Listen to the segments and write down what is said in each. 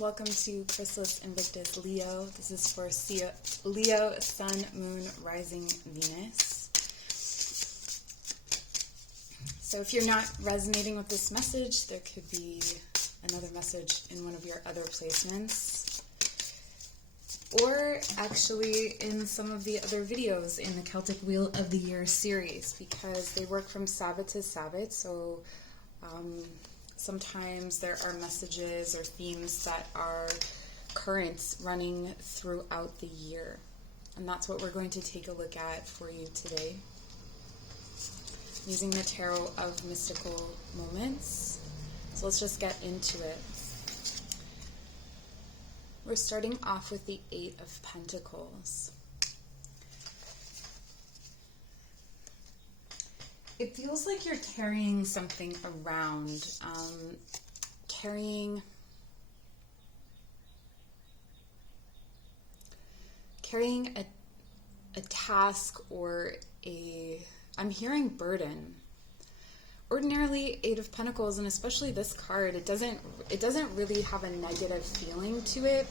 Welcome to ChrysalisInvictus Leo. This is for Leo, Sun, Moon, Rising, Venus. So if you're not resonating with this message, there could be another message in one of your other placements. Or actually in some of the other videos in the Celtic Wheel of the Year series, because they work from Sabbath to Sabbath. So sometimes there are messages or themes that are current running throughout the year. And that's what we're going to take a look at for you today, using the Tarot of Mystical Moments. So let's just get into it. We're starting off with the Eight of Pentacles. It feels like you're carrying something around, carrying a task or I'm hearing burden. Ordinarily, Eight of Pentacles, and especially this card, it doesn't really have a negative feeling to it.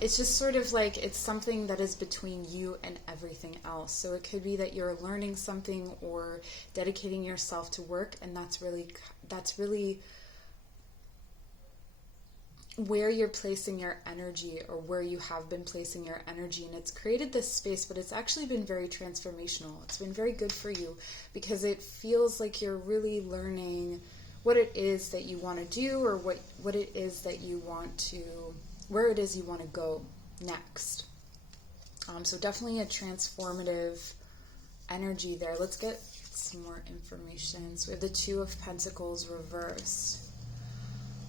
It's just sort of like it's something that is between you and everything else. So it could be that you're learning something or dedicating yourself to work, and that's really where you're placing your energy, or where you have been placing your energy. And it's created this space, but it's actually been very transformational. It's been very good for you because it feels like you're really learning what it is that you want to do, or what it is that you want to, where it is you want to go next. So definitely a transformative energy there. Let's get some more information. So we have the Two of Pentacles reversed.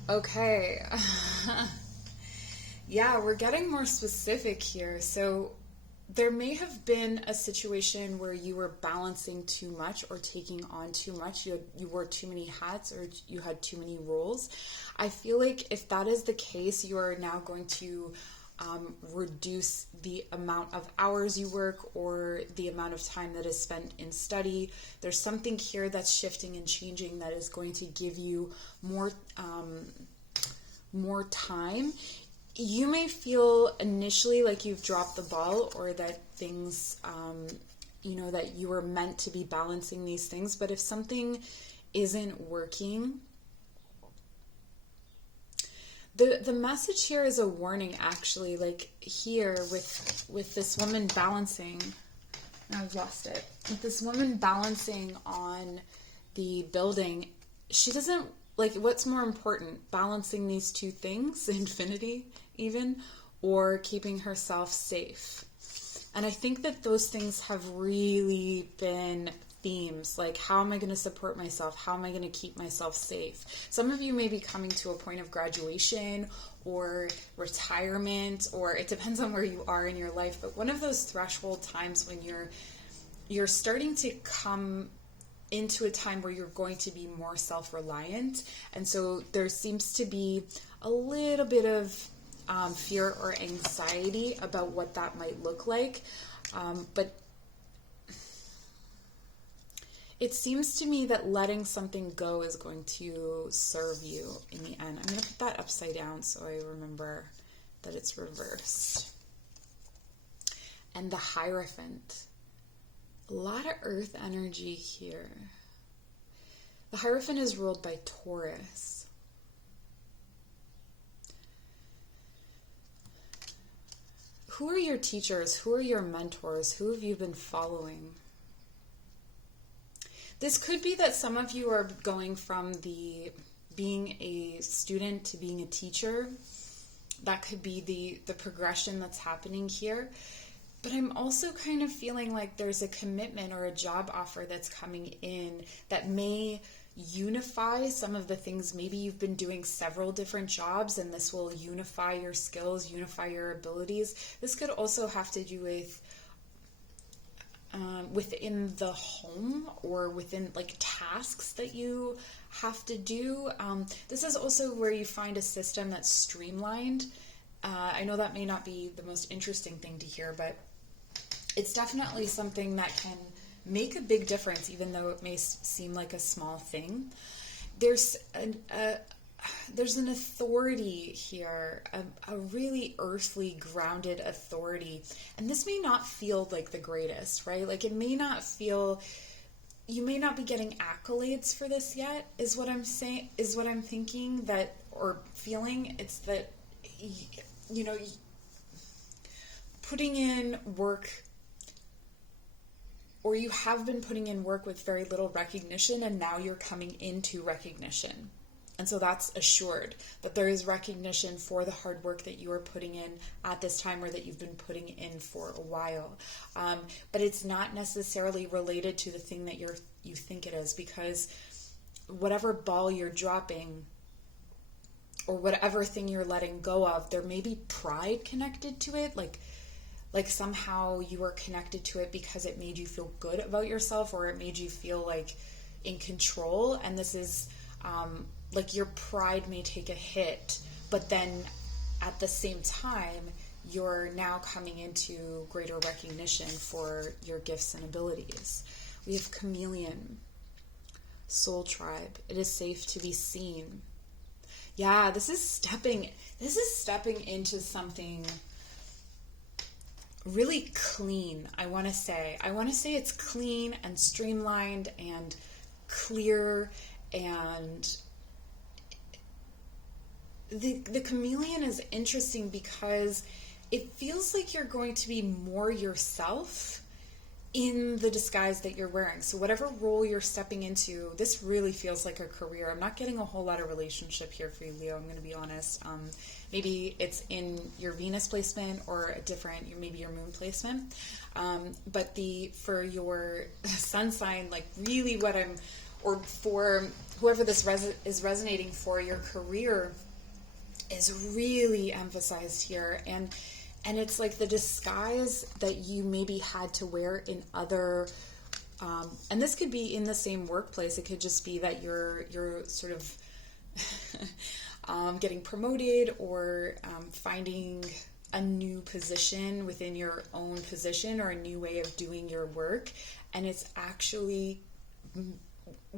Okay. Yeah, we're getting more specific here. So there may have been a situation where you were balancing too much or taking on too much. You wore too many hats, or you had too many roles. I feel like if that is the case, you are now going to reduce the amount of hours you work, or the amount of time that is spent in study. There's something here that's shifting and changing that is going to give you more time. You may feel initially like you've dropped the ball, or that things, that you were meant to be balancing these things. But if something isn't working, the message here is a warning, actually. Like here with this woman balancing, I've lost it. With this woman balancing on the building, she doesn't, like, what's more important, balancing these two things, infinity even, or keeping herself safe? And I think that those things have really been themes, like, how am I going to support myself? How am I going to keep myself safe? Some of you may be coming to a point of graduation or retirement, or it depends on where you are in your life, but one of those threshold times when you're starting to come into a time where you're going to be more self-reliant. And so there seems to be a little bit of fear or anxiety about what that might look like. But it seems to me that letting something go is going to serve you in the end. I'm going to put that upside down so I remember that it's reversed. And the Hierophant. A lot of earth energy here. The Hierophant is ruled by Taurus. Who are your teachers? Who are your mentors? Who have you been following? This could be that some of you are going from being a student to being a teacher. That could be the progression that's happening here. But I'm also kind of feeling like there's a commitment or a job offer that's coming in that may unify some of the things. Maybe you've been doing several different jobs, and this will unify your skills, unify your abilities. This could also have to do with within the home, or within like tasks that you have to do. This is also where you find a system that's streamlined. I know that may not be the most interesting thing to hear, but it's definitely something that can make a big difference, even though it may seem like a small thing. There's there's an authority here, a really earthly, grounded authority. And this may not feel like the greatest, right? Like it may not feel, you may not be getting accolades for this yet, is what I'm saying, is what I'm thinking that, or feeling. It's that, you know, putting in work, or you have been putting in work with very little recognition, and now you're coming into recognition. And so that's assured that there is recognition for the hard work that you are putting in at this time, or that you've been putting in for a while. But it's not necessarily related to the thing that you think it is, because whatever ball you're dropping, or whatever thing you're letting go of, there may be pride connected to it. Like somehow you were connected to it because it made you feel good about yourself, or it made you feel like in control. And this is, like your pride may take a hit, but then at the same time, you're now coming into greater recognition for your gifts and abilities. We have chameleon, soul tribe. It is safe to be seen. Yeah, this is stepping into something really clean. I want to say it's clean and streamlined and clear. And the chameleon is interesting because it feels like you're going to be more yourself in the disguise that you're wearing. So whatever role you're stepping into, this really feels like a career. I'm not getting a whole lot of relationship here for you, Leo. I'm going to be honest. Maybe it's in your Venus placement, or a different, maybe your moon placement. But for your sun sign, like really or for whoever this is resonating for, your career is really emphasized here. And it's like the disguise that you maybe had to wear in other, and this could be in the same workplace. It could just be that you're sort of getting promoted, or finding a new position within your own position, or a new way of doing your work. And it's actually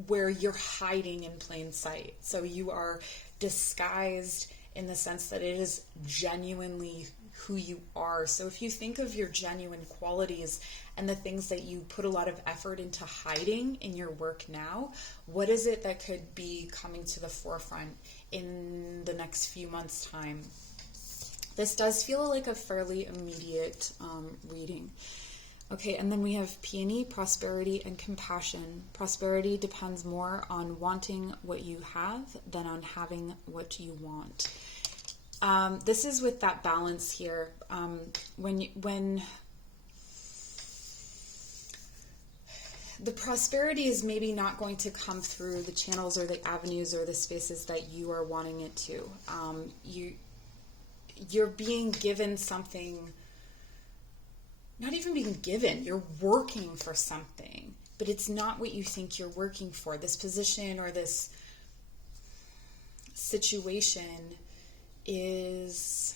where you're hiding in plain sight. So you are disguised in the sense that it is genuinely who you are. So if you think of your genuine qualities and the things that you put a lot of effort into hiding in your work now, what is it that could be coming to the forefront in the next few months' time? This does feel like a fairly immediate reading. Okay, and then we have peony, prosperity, and compassion. Prosperity depends more on wanting what you have than on having what you want. This is with that balance here. When the prosperity is maybe not going to come through the channels or the avenues or the spaces that you are wanting it to. You're being given something. Not even being given, you're working for something, but it's not what you think you're working for. This position or this situation is,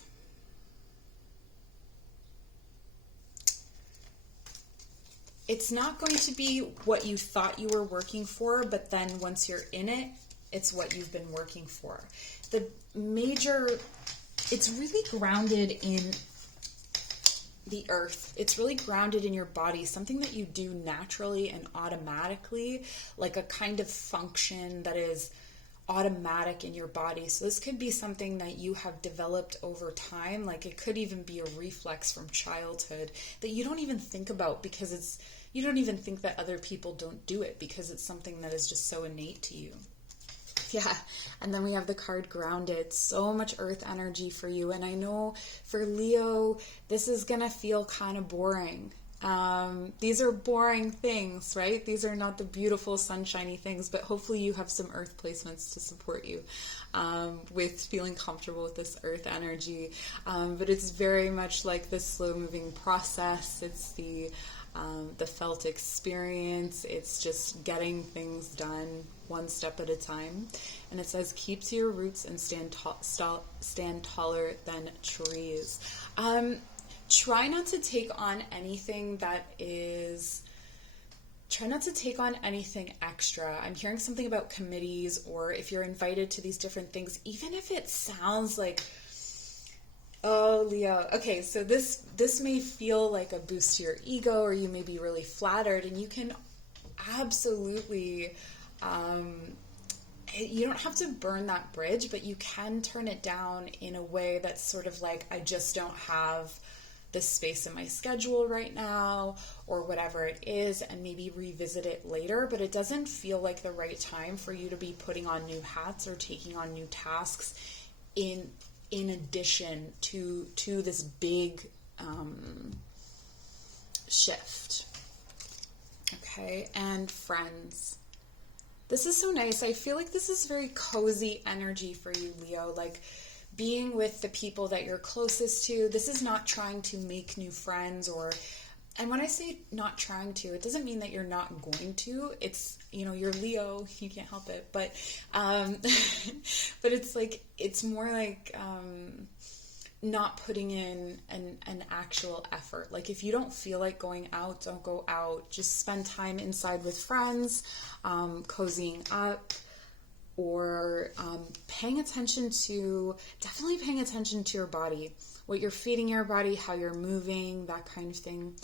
it's not going to be what you thought you were working for, but then once you're in it, it's what you've been working for. It's really grounded in the earth. It's really grounded in your body, something that you do naturally and automatically, like a kind of function that is automatic in your body. So this could be something that you have developed over time. Like it could even be a reflex from childhood that you don't even think about, because you don't even think that other people don't do it, because it's something that is just so innate to you. Yeah, and then we have the card Grounded. So much earth energy for you. And I know for Leo, this is going to feel kind of boring. These are boring things, right? These are not the beautiful sunshiny things, but hopefully you have some earth placements to support you with feeling comfortable with this earth energy. But it's very much like this slow moving process. It's the felt experience. It's just getting things done one step at a time. And it says, keep to your roots and stand taller than trees. Try not to take on anything that is try not to take on anything extra. I'm hearing something about committees, or if you're invited to these different things, even if it sounds like, oh, Leo. Okay, so this may feel like a boost to your ego, or you may be really flattered, and you can absolutely, you don't have to burn that bridge, but you can turn it down in a way that's sort of like, I just don't have this space in my schedule right now, or whatever it is, and maybe revisit it later. But it doesn't feel like the right time for you to be putting on new hats or taking on new tasks in addition to this big shift. Okay, and friends. This is so nice. I feel like this is very cozy energy for you, Leo. Like, being with the people that you're closest to. This is not trying to make new friends, and when I say not trying to, it doesn't mean that you're not going to. It's, you're Leo, you can't help it. But, but it's like, it's more like, not putting in an actual effort. Like, if you don't feel like going out, don't go out. Just spend time inside with friends, cozying up, or definitely paying attention to your body, what you're feeding your body, how you're moving, that kind of thing,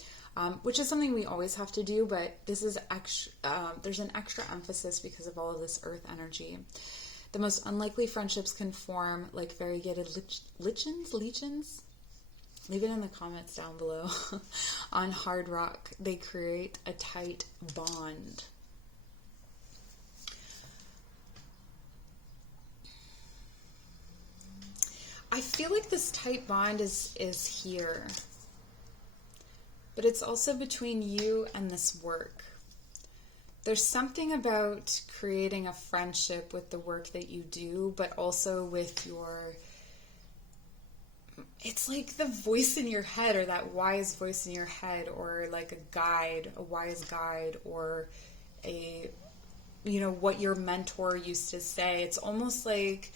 which is something we always have to do, but this is there's an extra emphasis because of all of this earth energy. The most unlikely friendships can form like variegated lichens? Leave it in the comments down below. On hard rock, they create a tight bond. I feel like this tight bond is here, but it's also between you and this work. There's something about creating a friendship with the work that you do, but also with it's like the voice in your head, or that wise voice in your head, or like a wise guide, or what your mentor used to say. It's almost like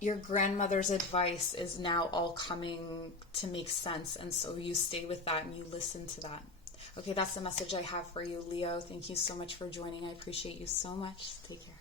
your grandmother's advice is now all coming to make sense, and so you stay with that and you listen to that. Okay, that's the message I have for you, Leo. Thank you so much for joining. I appreciate you so much. Take care.